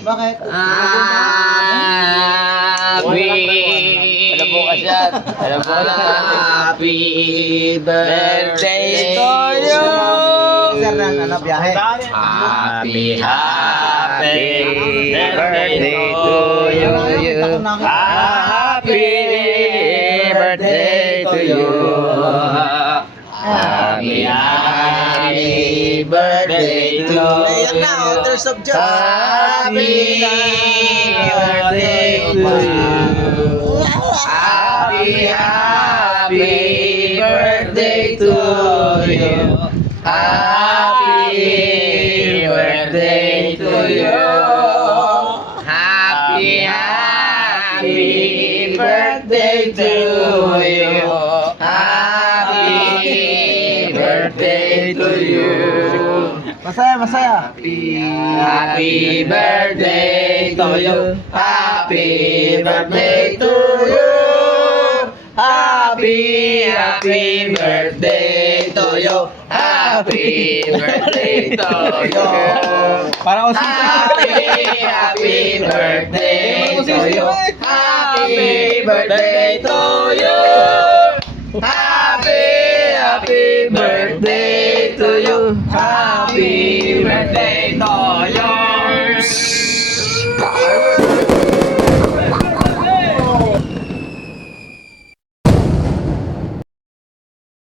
Bakit? Alam mo ka siya. Alam mo na. Happy birthday to you. Sir, ano, biyahe? Happy birthday to you. Happy birthday to you. Happy birthday to Ayan na, you. orders of joy. Happy birthday to you. Happy birthday to you. Happy birthday to you. Happy birthday to you. Happy birthday to you. Masaya, masaya. Happy birthday to you. Happy birthday to you. Happy birthday to you. Happy birthday to you. Para ko Happy birthday to you. Happy birthday to you. Happy birthday to you. Happy birthday